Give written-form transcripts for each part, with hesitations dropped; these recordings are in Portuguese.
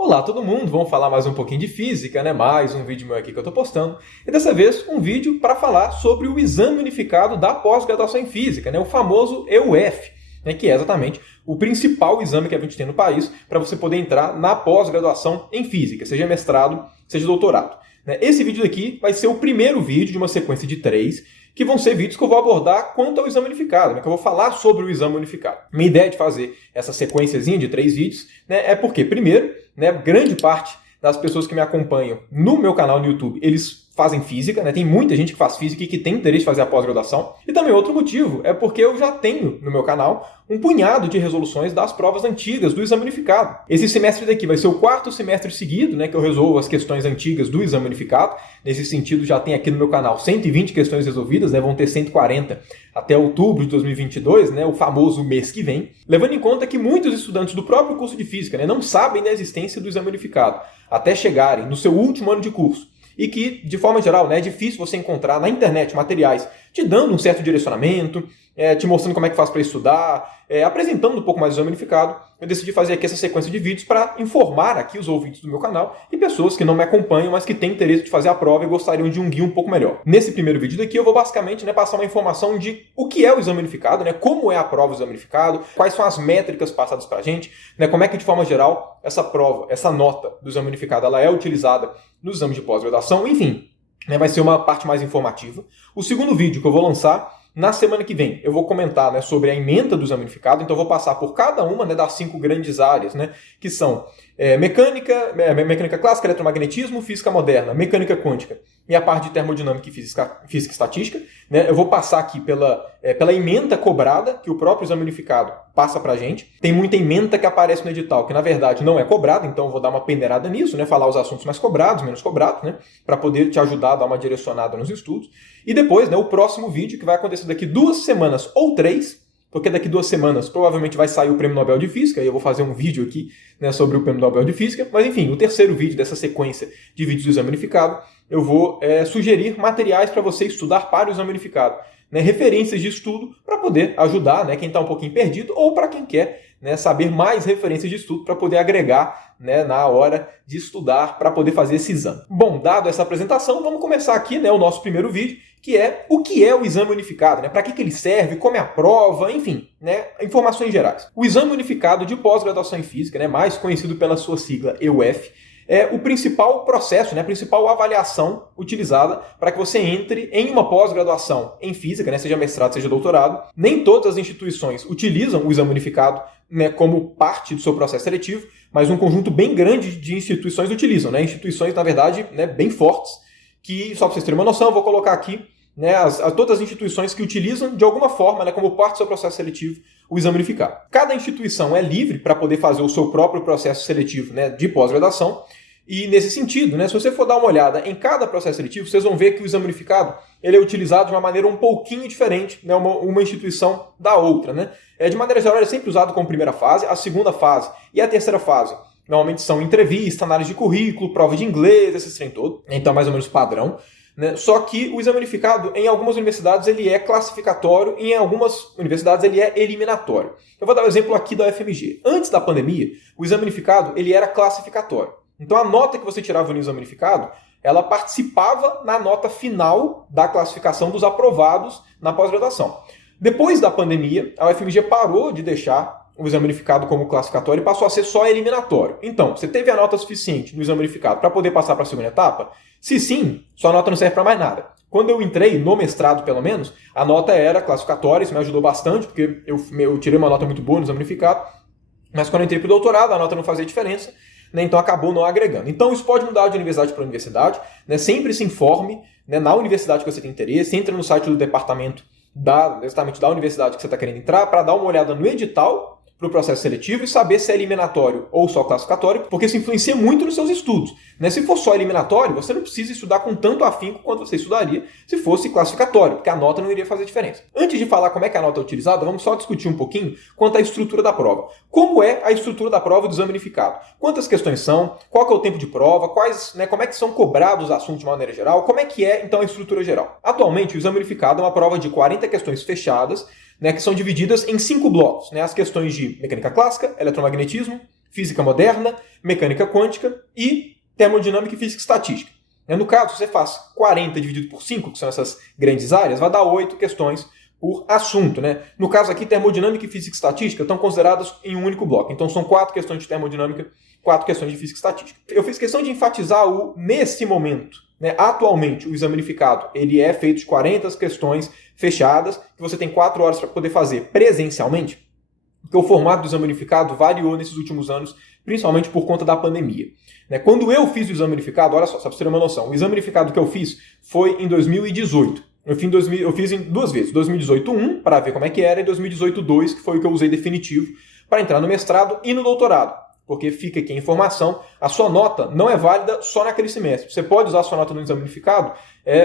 Olá todo mundo, vamos falar mais um pouquinho de física, né? Mais um vídeo meu aqui que eu estou postando. E dessa vez um vídeo para falar sobre o Exame Unificado da Pós-Graduação em Física, né? O famoso EUF, né? Que é exatamente o principal exame que a gente tem no país para você poder entrar na pós-graduação em Física, seja mestrado, seja doutorado. Né? Esse vídeo aqui vai ser o primeiro vídeo de uma sequência de 3, que vão ser vídeos que eu vou abordar quanto ao Exame Unificado, né? Que eu vou falar sobre o Exame Unificado. Minha ideia de fazer essa sequenciazinha de 3 vídeos, né, é porque, primeiro, né, grande parte das pessoas que me acompanham no meu canal no YouTube, eles fazem física, né? Tem muita gente que faz física e que tem interesse em fazer a pós-graduação. E também outro motivo é porque eu já tenho no meu canal um punhado de resoluções das provas antigas do Exame Unificado. Esse semestre daqui vai ser o 4º semestre seguido, né, que eu resolvo as questões antigas do Exame Unificado. Nesse sentido, já tem aqui no meu canal 120 questões resolvidas, né, vão ter 140 até outubro de 2022, né, o famoso mês que vem. Levando em conta que muitos estudantes do próprio curso de Física, né, não sabem da existência do Exame Unificado até chegarem no seu último ano de curso. E que, de forma geral, né, é difícil você encontrar na internet materiais te dando um certo direcionamento, te mostrando como é que faz para estudar, apresentando um pouco mais do Exame Unificado. Eu decidi fazer aqui essa sequência de vídeos para informar aqui os ouvintes do meu canal e pessoas que não me acompanham, mas que têm interesse de fazer a prova e gostariam de um guia um pouco melhor. Nesse primeiro vídeo daqui eu vou basicamente, né, passar uma informação de o que é o Exame Unificado, né, como é a prova do Exame Unificado, quais são as métricas passadas para a gente, né, como é que de forma geral essa prova, essa nota do Exame Unificado, ela é utilizada nos exames de pós-graduação, enfim, né, vai ser uma parte mais informativa. O segundo vídeo que eu vou lançar na semana que vem, eu vou comentar, né, sobre a ementa do Exame Unificado, então eu vou passar por cada uma, né, das 5 grandes áreas, né, que são mecânica clássica, eletromagnetismo, física moderna, mecânica quântica e a parte de termodinâmica e física e estatística. Né, eu vou passar aqui pela ementa cobrada, que o próprio Exame Unificado passa pra gente. Tem muita ementa que aparece no edital, que na verdade não é cobrada, então eu vou dar uma peneirada nisso, né, falar os assuntos mais cobrados, menos cobrados, né, para poder te ajudar a dar uma direcionada nos estudos. E depois, né, o próximo vídeo, que vai acontecer daqui 2 semanas ou 3, porque daqui 2 semanas provavelmente vai sair o Prêmio Nobel de Física, e eu vou fazer um vídeo aqui, né, sobre o Prêmio Nobel de Física, mas enfim, o terceiro vídeo dessa sequência de vídeos do Exame Unificado, eu vou sugerir materiais para você estudar para o Exame Unificado, né, referências de estudo para poder ajudar, né, quem está um pouquinho perdido ou para quem quer, né, saber mais referências de estudo para poder agregar, né, na hora de estudar para poder fazer esse exame. Bom, dado essa apresentação, vamos começar aqui, né, o nosso primeiro vídeo, que é o que é o Exame Unificado, né, para que ele serve, como é a prova, enfim, né, informações gerais. O Exame Unificado de Pós-Graduação em Física, né, mais conhecido pela sua sigla EUF, é o principal processo, né, a principal avaliação utilizada para que você entre em uma pós-graduação em Física, né, seja mestrado, seja doutorado. Nem todas as instituições utilizam o Exame Unificado, né, como parte do seu processo seletivo, mas um conjunto bem grande de instituições utilizam. Né, instituições, na verdade, né, bem fortes, que, só para vocês terem uma noção, eu vou colocar aqui, né, todas as instituições que utilizam, de alguma forma, né, como parte do seu processo seletivo, o Exame Unificado. Cada instituição é livre para poder fazer o seu próprio processo seletivo, né, de pós-graduação, e nesse sentido, né, se você for dar uma olhada em cada processo seletivo, vocês vão ver que o Exame Unificado ele é utilizado de uma maneira um pouquinho diferente, né, uma instituição da outra. Né? De maneira geral, ele é sempre usado como primeira fase, a segunda fase e a terceira fase. Normalmente são entrevista, análise de currículo, prova de inglês, esse trem todo. Então, mais ou menos padrão. Né? Só que o Exame Unificado, em algumas universidades, ele é classificatório e em algumas universidades ele é eliminatório. Eu vou dar um exemplo aqui da UFMG. Antes da pandemia, o Exame Unificado ele era classificatório. Então, a nota que você tirava no Exame Unificado, ela participava na nota final da classificação dos aprovados na pós-graduação. Depois da pandemia, a UFMG parou de deixar o Exame Unificado como classificatório e passou a ser só eliminatório. Então, você teve a nota suficiente no Exame Unificado para poder passar para a segunda etapa? Se sim, sua nota não serve para mais nada. Quando eu entrei no mestrado, pelo menos, a nota era classificatória, isso me ajudou bastante, porque eu tirei uma nota muito boa no Exame Unificado, mas quando eu entrei para o doutorado, a nota não fazia diferença, né, então acabou não agregando. Então isso pode mudar de universidade para universidade, né, sempre se informe, né, na universidade que você tem interesse, entra no site do departamento exatamente da universidade que você está querendo entrar para dar uma olhada no edital para o processo seletivo e saber se é eliminatório ou só classificatório, porque isso influencia muito nos seus estudos. Né? Se for só eliminatório, você não precisa estudar com tanto afinco quanto você estudaria se fosse classificatório, porque a nota não iria fazer diferença. Antes de falar como é que a nota é utilizada, vamos só discutir um pouquinho quanto à estrutura da prova. Como é a estrutura da prova do Exame Unificado? Quantas questões são? Qual que é o tempo de prova? Como é que são cobrados os assuntos de maneira geral? Como é que é, então, a estrutura geral? Atualmente, o Exame Unificado é uma prova de 40 questões fechadas, né, que são divididas em 5 blocos. Né, as questões de mecânica clássica, eletromagnetismo, física moderna, mecânica quântica e termodinâmica e física estatística. No caso, se você faz 40 dividido por 5, que são essas grandes áreas, vai dar 8 questões por assunto. No caso aqui, termodinâmica e física estatística estão consideradas em um único bloco. Então são 4 questões de termodinâmica, 4 questões de física estatística. Eu fiz questão de enfatizar nesse momento. Atualmente, o exame unificado ele é feito de 40 questões fechadas, que você tem 4 horas para poder fazer presencialmente, porque o formato do exame unificado variou nesses últimos anos, principalmente por conta da pandemia. Quando eu fiz o exame unificado, olha só para você ter uma noção, o exame unificado que eu fiz foi em 2018. Eu fiz em 2 vezes, 2018 1, para ver como é que era, e 2018 2, que foi o que eu usei definitivo para entrar no mestrado e no doutorado. Porque fica aqui a informação, a sua nota não é válida só naquele semestre. Você pode usar a sua nota no exame unificado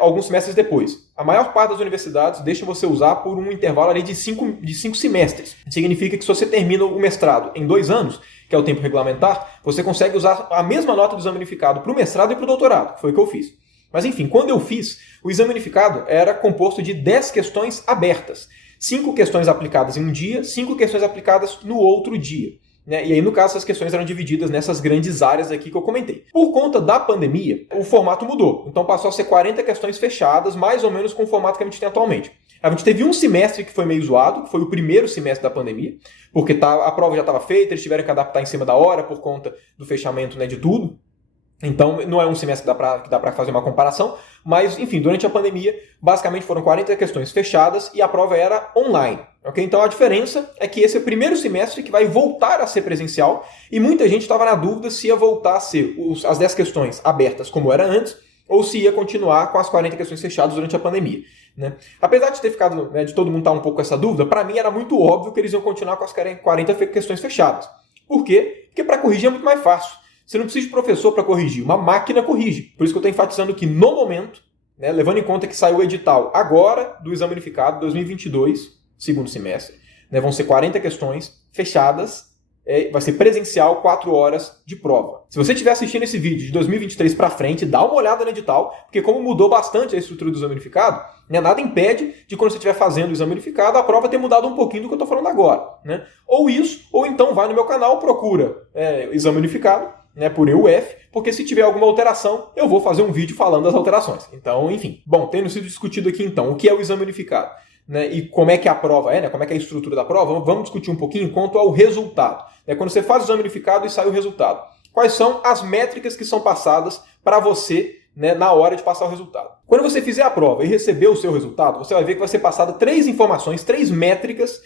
alguns semestres depois. A maior parte das universidades deixa você usar por um intervalo ali de 5 semestres. Significa que se você termina o mestrado em 2 anos, que é o tempo regulamentar, você consegue usar a mesma nota do exame unificado para o mestrado e para o doutorado, que foi o que eu fiz. Mas enfim, quando eu fiz, o exame unificado era composto de 10 questões abertas. 5 questões aplicadas em um dia, 5 questões aplicadas no outro dia. E aí, no caso, essas questões eram divididas nessas grandes áreas aqui que eu comentei. Por conta da pandemia, o formato mudou. Então passou a ser 40 questões fechadas, mais ou menos com o formato que a gente tem atualmente. A gente teve um semestre que foi meio zoado, que foi o primeiro semestre da pandemia, porque a prova já estava feita, eles tiveram que adaptar em cima da hora por conta do fechamento de tudo. Então, não é um semestre que dá para fazer uma comparação, mas, enfim, durante a pandemia, basicamente foram 40 questões fechadas e a prova era online. Okay? Então, a diferença é que esse é o primeiro semestre que vai voltar a ser presencial e muita gente estava na dúvida se ia voltar a ser as 10 questões abertas como era antes ou se ia continuar com as 40 questões fechadas durante a pandemia. Apesar de ter ficado, de todo mundo estar um pouco com essa dúvida, para mim era muito óbvio que eles iam continuar com as 40 questões fechadas. Por quê? Porque para corrigir é muito mais fácil. Você não precisa de professor para corrigir, uma máquina corrige. Por isso que eu estou enfatizando que, no momento, levando em conta que saiu o edital agora do Exame Unificado 2022, segundo semestre, vão ser 40 questões fechadas, vai ser presencial, 4 horas de prova. Se você estiver assistindo esse vídeo de 2023 para frente, dá uma olhada no edital, porque como mudou bastante a estrutura do Exame Unificado, nada impede de, quando você estiver fazendo o Exame Unificado, a prova ter mudado um pouquinho do que eu estou falando agora. Ou isso, ou então vai no meu canal, procura Exame Unificado, por EUF, porque se tiver alguma alteração, eu vou fazer um vídeo falando das alterações. Então, enfim. Bom, tendo sido discutido aqui então o que é o exame unificado, e como é que a prova como é que é a estrutura da prova, vamos discutir um pouquinho quanto ao resultado. Quando você faz o exame unificado e sai o resultado. Quais são as métricas que são passadas para você na hora de passar o resultado. Quando você fizer a prova e receber o seu resultado, você vai ver que vai ser passada 3 informações, 3 métricas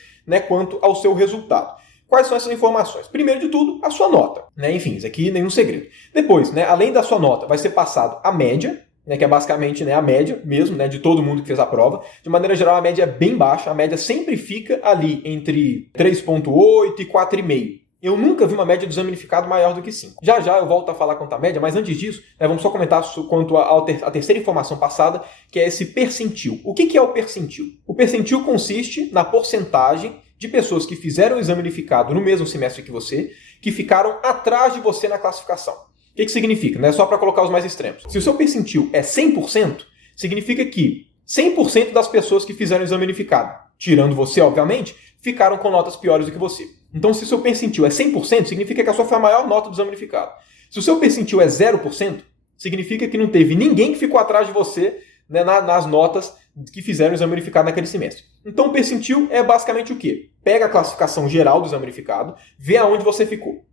quanto ao seu resultado. Quais são essas informações? Primeiro de tudo, a sua nota. Enfim, isso aqui nenhum segredo. Depois, além da sua nota, vai ser passado a média, que é basicamente a média mesmo, de todo mundo que fez a prova. De maneira geral, a média é bem baixa. A média sempre fica ali entre 3,8 e 4,5. Eu nunca vi uma média do exame unificado maior do que 5. Já eu volto a falar quanto à média, mas antes disso, vamos só comentar quanto à terceira informação passada, que é esse percentil. O que é o percentil? O percentil consiste na porcentagem de pessoas que fizeram o exame unificado no mesmo semestre que você, que ficaram atrás de você na classificação. O que significa? Só para colocar os mais extremos. Se o seu percentil é 100%, significa que 100% das pessoas que fizeram o exame unificado, tirando você, obviamente, ficaram com notas piores do que você. Então, se o seu percentil é 100%, significa que a sua foi a maior nota do exame unificado. Se o seu percentil é 0%, significa que não teve ninguém que ficou atrás de você nas notas que fizeram o exame unificado naquele semestre. Então, o percentil é basicamente o quê? Pega a classificação geral do exame unificado, vê aonde você ficou.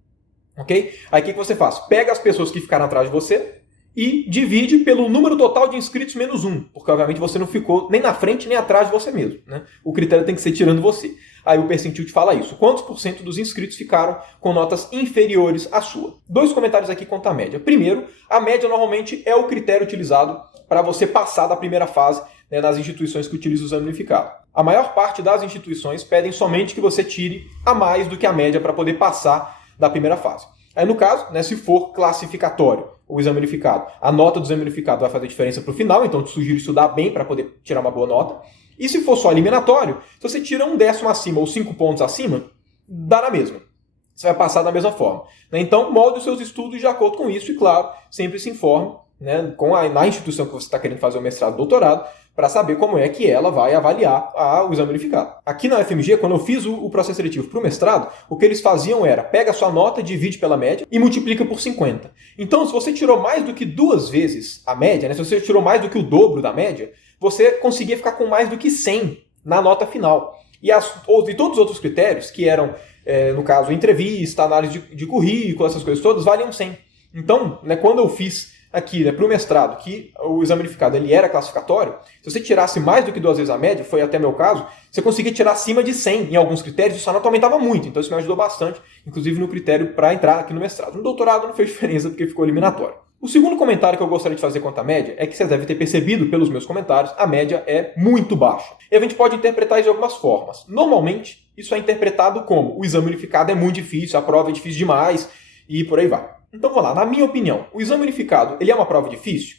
Ok? Aí, o que você faz? Pega as pessoas que ficaram atrás de você e divide pelo número total de inscritos menos 1, porque, obviamente, você não ficou nem na frente nem atrás de você mesmo. O critério tem que ser tirando você. Aí, o percentil te fala isso. Quantos por cento dos inscritos ficaram com notas inferiores à sua? 2 comentários aqui quanto à média. Primeiro, a média normalmente é o critério utilizado para você passar da primeira fase nas instituições que utilizam o exame unificado. A maior parte das instituições pedem somente que você tire a mais do que a média para poder passar da primeira fase. Aí, no caso, se for classificatório o exame unificado, a nota do exame unificado vai fazer diferença para o final, então eu te sugiro estudar bem para poder tirar uma boa nota. E se for só eliminatório, se você tira 1/10 acima ou 5 pontos acima, dá na mesma. Você vai passar da mesma forma. Então, molde os seus estudos de acordo com isso e, claro, sempre se informe na instituição que você está querendo fazer o mestrado, doutorado, para saber como é que ela vai avaliar o exame unificado. Aqui na UFMG, quando eu fiz o processo seletivo para o mestrado, o que eles faziam era, pega a sua nota, divide pela média e multiplica por 50. Então, se você tirou mais do que 2 vezes a média, né, se você tirou mais do que o dobro da média, você conseguia ficar com mais do que 100 na nota final. E todos os outros critérios, que eram, no caso, entrevista, análise de currículo, essas coisas todas, valiam 100. Então, né, quando eu fiz aqui, né, para o mestrado, que o exame unificado ele era classificatório, se você tirasse mais do que 2 vezes a média, foi até meu caso, você conseguia tirar acima de 100 em alguns critérios, e sua nota aumentava muito. Então isso me ajudou bastante, inclusive no critério para entrar aqui no mestrado. No doutorado não fez diferença, porque ficou eliminatório. O segundo comentário que eu gostaria de fazer quanto à média é que você deve ter percebido pelos meus comentários, a média é muito baixa. E a gente pode interpretar isso de algumas formas. Normalmente, isso é interpretado como o exame unificado é muito difícil, a prova é difícil demais, e por aí vai. Então vamos lá, na minha opinião, o exame unificado ele é uma prova difícil?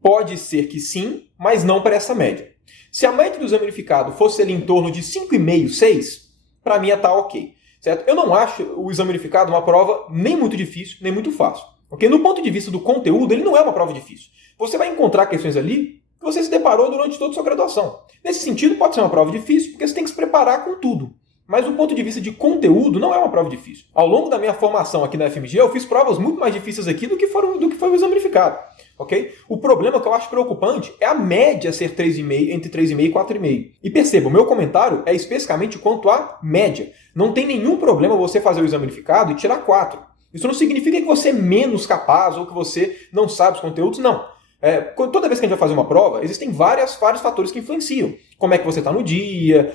Pode ser que sim, mas não para essa média. Se a média do exame unificado fosse ali em torno de 5,5, 6, para mim está ok. Certo? Eu não acho o exame unificado uma prova nem muito difícil, nem muito fácil. Okay? No ponto de vista do conteúdo, ele não é uma prova difícil. Você vai encontrar questões ali que você se deparou durante toda a sua graduação. Nesse sentido, pode ser uma prova difícil, porque você tem que se preparar com tudo. Mas do ponto de vista de conteúdo, não é uma prova difícil. Ao longo da minha formação aqui na FMG, eu fiz provas muito mais difíceis aqui do que foi o exame unificado. Okay? O problema que eu acho preocupante é a média ser 3,5, entre 3,5 e 4,5. E perceba, o meu comentário é especificamente quanto à média. Não tem nenhum problema você fazer o exame unificado e tirar 4. Isso não significa que você é menos capaz ou que você não sabe os conteúdos, não. Toda vez que a gente vai fazer uma prova, existem vários fatores que influenciam. Como é que você está no dia,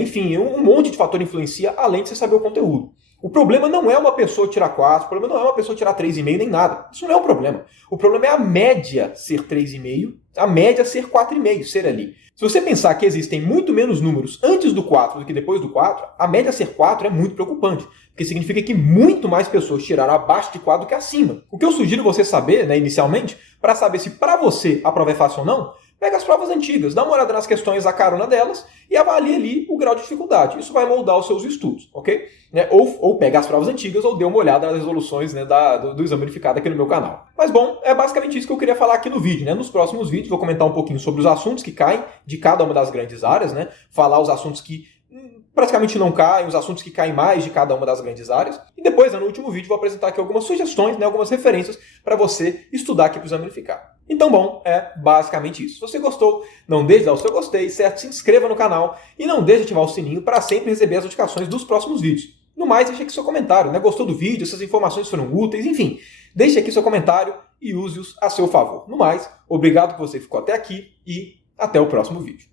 enfim, um monte de fator influencia, além de você saber o conteúdo. O problema não é uma pessoa tirar 4, o problema não é uma pessoa tirar 3,5 nem nada. Isso não é um problema. O problema é a média ser 3,5, a média ser 4,5, ser ali. Se você pensar que existem muito menos números antes do 4 do que depois do 4, a média ser 4 é muito preocupante, porque significa que muito mais pessoas tiraram abaixo de 4 do que acima. O que eu sugiro você saber, né, inicialmente, para saber se para você a prova é fácil ou não, pega as provas antigas, dá uma olhada nas questões à carona delas e avalie ali o grau de dificuldade. Isso vai moldar os seus estudos, ok? Ou pega as provas antigas ou dê uma olhada nas resoluções, né, do exame unificado aqui no meu canal. Mas bom, é basicamente isso que eu queria falar aqui no vídeo, né? Nos próximos vídeos vou comentar um pouquinho sobre os assuntos que caem de cada uma das grandes áreas, né? Falar os assuntos que praticamente não caem, os assuntos que caem mais de cada uma das grandes áreas. E depois, no último vídeo, vou apresentar aqui algumas sugestões, né, algumas referências para você estudar aqui para o exame unificado. Então, bom, é basicamente isso. Se você gostou, não deixe de dar o seu gostei, certo? Se inscreva no canal e não deixe de ativar o sininho para sempre receber as notificações dos próximos vídeos. No mais, deixe aqui seu comentário, né? Gostou do vídeo, essas informações foram úteis, enfim. Deixe aqui seu comentário e use-os a seu favor. No mais, obrigado por você que ficou até aqui e até o próximo vídeo.